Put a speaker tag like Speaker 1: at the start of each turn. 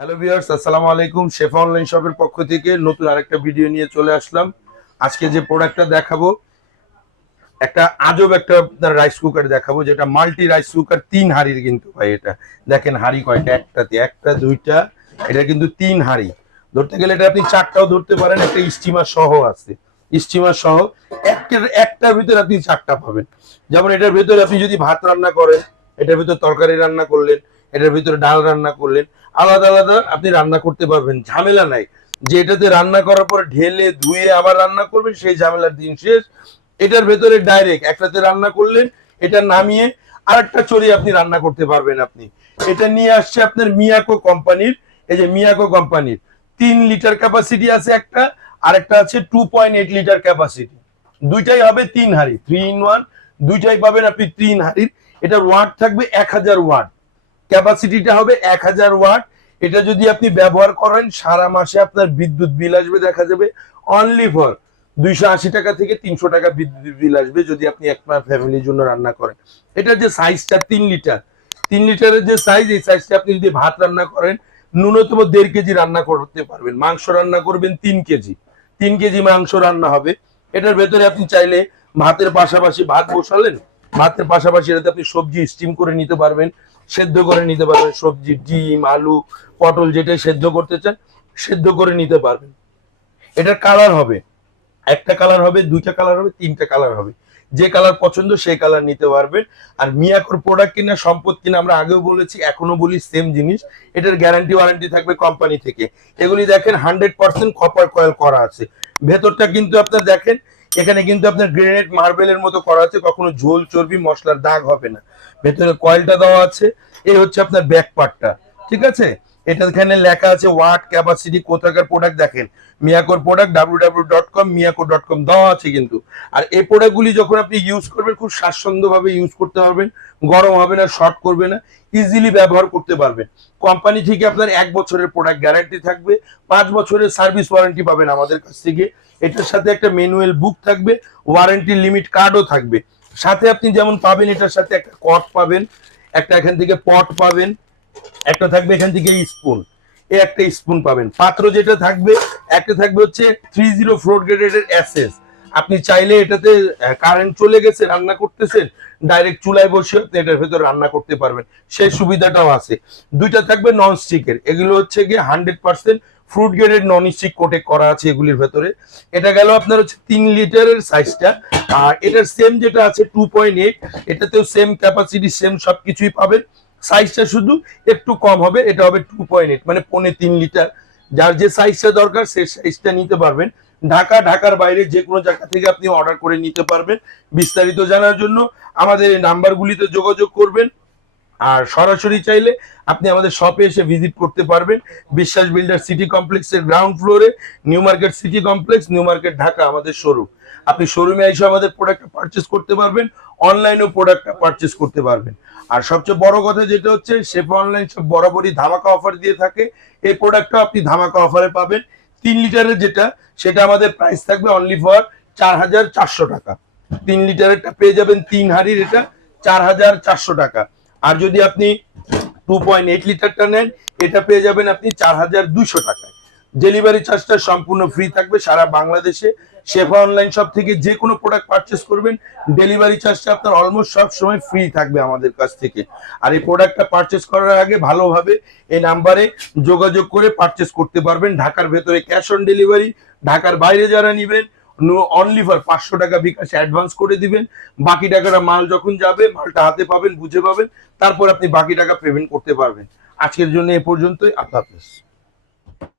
Speaker 1: Hello viewers আসসালামু আলাইকুম। শেফা online শপের পক্ষ থেকে নতুন আরেকটা ভিডিও নিয়ে চলে আসলাম। আজকে যে প্রোডাক্টটা দেখাবো, একটা আজব একটা রাইস কুকার দেখাবো, যেটা মাল্টি রাইস কুকার তিন হাড়ির কিন্তু ভাই এটা। দেখেন হাড়ি কয়টা? একটাতে একটা, দুইটা, এটা কিন্তু তিন হাড়ি। ধরতে গেলে এটা আপনি চারটাও ধরতে পারেন, একটা স্টিমার সহ আছে। স্টিমার সহ একটার একটার ভিতরে আপনি চারটা পাবেন। যেমন এটার ভিতরে আপনি যদি ভাত রান্না করেন, এটার ভিতরে তরকারি রান্না করলেন এটার ভিতরে ডাল রান্না করলেন। আলাদা আলাদা আপনি রান্না করতে পারবেন, ঝামেলা নাই। যে এটাতে রান্না করার পর ঢেলে ধুয়ে আবার রান্না করবেন, সেই ঝামেলার দিন শেষ। এটার ভেতরে ডাইরেক্ট একটাতে রান্না করলেন, এটা নামিয়ে আরেকটা চড়ি আপনি রান্না করতে পারবেন আপনি। এটা নিয়ে আসছে আপনার মিয়াকো কোম্পানির, এই যে মিয়াকো কোম্পানির। তিন লিটার ক্যাপাসিটি আছে একটা, আরেকটা আছে two point eight litre capacity দুইটাই হবে তিন হাড়ি থ্রি ইন ওয়ান দুইটাই পাবেন আপনি তিন হাড়ির। এটার ওয়াট থাকবে এক হাজার ওয়াট ক্যাপাসিটিটা হবে এক হাজার ওয়াট। এটা যদি আপনি ব্যবহার করেন, সারা মাসে আপনার বিদ্যুৎ বিল আসবে, দেখা যাবে অনলি ফর দুইশো আশি টাকা থেকে তিনশো টাকা বিদ্যুৎ বিল আসবে যদি আপনি একবার ফ্যামিলির জন্য রান্না করেন। এটার যে সাইজটা তিন লিটার তিন লিটারের যে সাইজ এই সাইজটা আপনি যদি ভাত রান্না করেন, ন্যূনতম দেড় কেজি রান্না করতে পারবেন। মাংস রান্না করবেন তিন কেজি। তিন কেজি মাংস রান্না হবে। এটার ভেতরে আপনি চাইলে ভাতের পাশাপাশি ভাত বসালেন। ভাতের পাশাপাশি এটাতে আপনি সবজি স্টিম করে নিতে পারবেন। সেদ্ধ করে নিতে পারবেন। সবজি, ডিম, আলু, পটল যেটা সেদ্ধ করতে চান, সেদ্ধ করে নিতে পারবেন। এটার কালার হবে। একটা কালার হবে, দুইটা কালার হবে, তিনটা কালার হবে। যে কালার পছন্দ সেই কালার নিতে পারবেন। আর মিয়াকোর প্রোডাক্ট কিনা, সম্পদ কিনা, আমরা আগেও বলেছি, এখনও বলি সেম জিনিস। এটার গ্যারান্টি ওয়ারেন্টি থাকবে কোম্পানি থেকে। এগুলি দেখেন হান্ড্রেড পার্সেন্ট কপার কয়েল করা আছে। ভেতরটা কিন্তু আপনার দেখেন এখানে কিন্তু আপনার গ্রেনেড মার্বেলের মতো করা আছে, কখনো ঝোল, চর্বি, মশলার দাগ হবে না। ভেতরে কয়েলটা দেওয়া আছে, এই হচ্ছে আপনার ব্যাক পার্টটা ঠিক আছে? এখানে লেখা আছে ওয়াট ক্যাপাসিটি কোথাকার প্রোডাক্ট দেখেন। মিয়াকোর product W W dot com Miyako dot com দেওয়া আছে কিন্তু। আর এই প্রোডাক্টগুলি যখন আপনি ইউজ করবেন, খুব স্বাচ্ছন্দ্যভাবে ইউজ করতে পারবেন, গরম হবে না শর্ট করবে না ইজিলি ব্যবহার করতে পারবেন। কোম্পানি থেকে আপনার এক বছরের প্রোডাক্ট গ্যারান্টি থাকবে, পাঁচ বছরের সার্ভিস ওয়ারেন্টি পাবেন আমাদের কাছ থেকে। এটার সাথে একটা ম্যানুয়াল বুক থাকবে ওয়ারেন্টি লিমিট কার্ডও থাকবে। সাথে আপনি যেমন পাবেন, এটার সাথে একটা কট পাবেন, একটা এখান থেকে পট পাবেন। একটা থাকবে এখান থেকে স্পুন একটা স্পুন পাবেন। পাত্র যেটা থাকবে, একটা থাকবে হচ্ছে থ্রি জিরো ফোর গ্রেডের অ্যাসেস আপনি চাইলে এটাতে কারেন্ট চলে গেছে, রান্না করতেছেন ডাইরেক্ট চুলায় বসে আপনি এটার ভেতর রান্না করতে পারবেন। সেই সুবিধাটাও আছে। দুইটা থাকবে নন স্টিকের এগুলো হচ্ছে গিয়ে হান্ড্রেড পার্সেন্ট ফ্রুট গ্রেডের নন স্টিক কোটে করা আছে এগুলির ভেতরে। এটা গেল আপনার হচ্ছে তিন লিটারের সাইজটা আর এটার সেম যেটা আছে টু পয়েন্ট এইট এটাতেও সেম ক্যাপাসিটি সেম সবকিছুই পাবেন। সাইজটা শুধু একটু কম হবে, এটা হবে টু পয়েন্ট মানে পৌনে তিন লিটার। যার যে সাইজটা দরকার সেই সাইজটা নিতে পারবেন। ঢাকা, ঢাকার বাইরে যে কোনো জায়গা থেকে আপনি অর্ডার করে নিতে পারবেন। বিস্তারিত জানার জন্য আমাদের এই নাম্বারগুলিতে যোগাযোগ করবেন। আর সরাসরি চাইলে আপনি আমাদের শপে এসে ভিজিট করতে পারবেন। বিশ্বাস বিল্ডার সিটি কমপ্লেক্সের গ্রাউন্ড ফ্লোরে new market city complex, new market Dhaka, আমাদের শোরুম আপনি শোরুমে এসে আমাদের প্রোডাক্টটা পারচেস করতে পারবেন অনলাইনেও প্রোডাক্টটা পারচেস করতে পারবেন। আর সবচেয়ে বড় কথা যেটা হচ্ছে শেফা অনলাইন সব বরাবরই ধামাকা অফার দিয়ে থাকে। এই প্রোডাক্টটা আপনি ধামাকা অফারে পাবেন। তিন লিটারের যেটা, সেটা আমাদের প্রাইস থাকবে অনলি ফর চার হাজার চারশো টাকা। তিন লিটারেরটা পেয়ে যাবেন তিন হাড়ির এটা, চার হাজার চারশো টাকা। আর যদি আপনি টু পয়েন্ট এইট লিটারটা নেন, এটা পেয়ে যাবেন আপনি চার হাজার দুশো টাকায়। ডেলিভারি চার্জটা সম্পূর্ণ ফ্রি থাকবে সারা বাংলাদেশে। শেফা অনলাইন শপ থেকে যে কোনো প্রোডাক্ট পারচেস করবেন ডেলিভারি চার্জটা আপনার অলমোস্ট সব সময় ফ্রি থাকবে আমাদের কাছ থেকে। আর এই প্রোডাক্টটা পারচেস করার আগে ভালোভাবে এই নাম্বারে যোগাযোগ করে পারচেস করতে পারবেন। ঢাকার ভেতরে ক্যাশ অন ডেলিভারি ঢাকার বাইরে যারা নেবেন অনলি ফর পাঁচশো টাকা বিকাশে অ্যাডভান্স করে দিবেন। বাকি টাকাটা মাল যখন যাবে, মালটা হাতে পাবেন, বুঝে পাবেন। তারপর আপনি বাকি টাকা পেমেন্ট করতে পারবেন। আজকের জন্য এ পর্যন্তই। আল্লাহ হাফেজ।